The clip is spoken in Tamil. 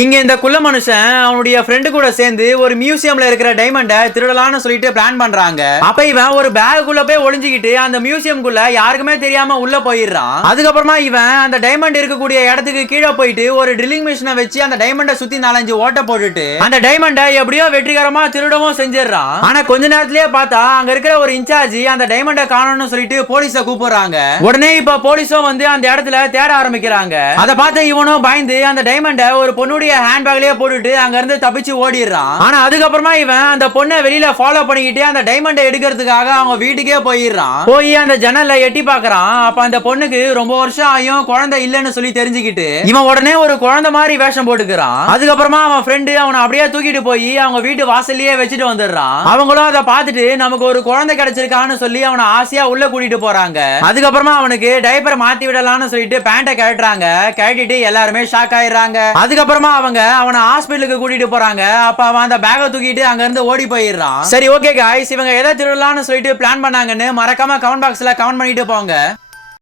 இங்க இந்த குள்ள மனுஷன் அவனுடைய ஃப்ரெண்டு கூட சேர்ந்து ஒரு மியூசியம்ல இருக்கிற டைமண்ட திருடலாம்னு சொல்லிட்டு பிளான் பண்றாங்க. அப்ப இவன் ஒரு பேக்குள்ள போய் ஒளிஞ்சுக்கிட்டு அந்த மியூசியம்குள்ள யாருக்குமே தெரியாம உள்ள போயிடுறான். அதுக்கப்புறமா இவன் அந்த டைமண்ட் இருக்கக்கூடிய இடத்துக்கு கீழே போயிட்டு ஒரு ட்ரில்லிங் மிஷினை வச்சு அந்த டைமண்ட சுத்தி 4-5 ஓட்ட போட்டுட்டு அந்த டைமண்ட எப்படியோ வெற்றிகரமா திருடவும் செஞ்சிடறான். ஆனா கொஞ்ச நேரத்திலேயே பார்த்தா அங்க இருக்கிற ஒரு இன்சார்ஜ் அந்த டைமண்ட காணணும்னு சொல்லிட்டு போலீஸ கூப்பிடுறாங்க. உடனே இப்ப போலீஸும் வந்து அந்த இடத்துல தேட ஆரம்பிக்கிறாங்க. அதை பார்த்து இவனும் பயந்து அந்த டைமண்ட ஒரு பொண்ணு ஹேண்ட்பேக்லயே போட்டுட்டு அங்க இருந்து தப்பிச்சு ஓடிடுறான். ஆனா அதுக்கப்புறமா இவன் அந்த பொண்ணை வெளியில ஃபாலோ பண்ணிக்கிட்டு அந்த டைமண்டை எடுக்கிறதுக்காக அவங்க வீட்டுக்கே போயிடுறான். போய் அந்த ஜன்னல்ல எட்டி பார்க்கறான். அப்ப அந்த பொண்ணுக்கு ரொம்ப வருஷம் ஆயும் குழந்தை இல்லைன்னு சொல்லி தெரிஞ்சுக்கிட்டு இவன் உடனே ஒரு குழந்தை மாதிரி வேஷம் போட்டுக்கிறான். அதுக்கப்புறமா அவன் ஃப்ரெண்டு அவனை அப்படியே தூக்கிட்டு போய் அவங்க வீட்டு வாசல்லயே வச்சுட்டு வந்துடுறான். அவங்களும் அதை பார்த்துட்டு நமக்கு ஒரு குழந்தை கிடைச்சிருக்கான்னு சொல்லி அவனை ஆசையா உள்ள கூட்டிட்டு போறாங்க. அதுக்கப்புறமா அவனுக்கு டைப்பர் மாத்தி விடலாம்னு சொல்லிட்டு பேண்ட்டை கழட்டுறாங்க. கழட்டிட்டு எல்லாருமே ஷாக் ஆயிடுறாங்க. அதுக்கப்புறமா அவங்க அவனை ஹாஸ்பிடலுக்கு கூட்டிட்டு போறாங்க. அப்ப அவன் அந்த பேக்கை தூக்கிட்டு அங்க இருந்து ஓடி போயிடுறான். சரி, ஓகே गाइस, இவங்க எதை திருடலாம்னு சொல்லிட்டு பிளான் பண்ணாங்கன்னு மறக்காம கமெண்ட் பாக்ஸ்ல கமெண்ட் பண்ணிட்டு போங்க.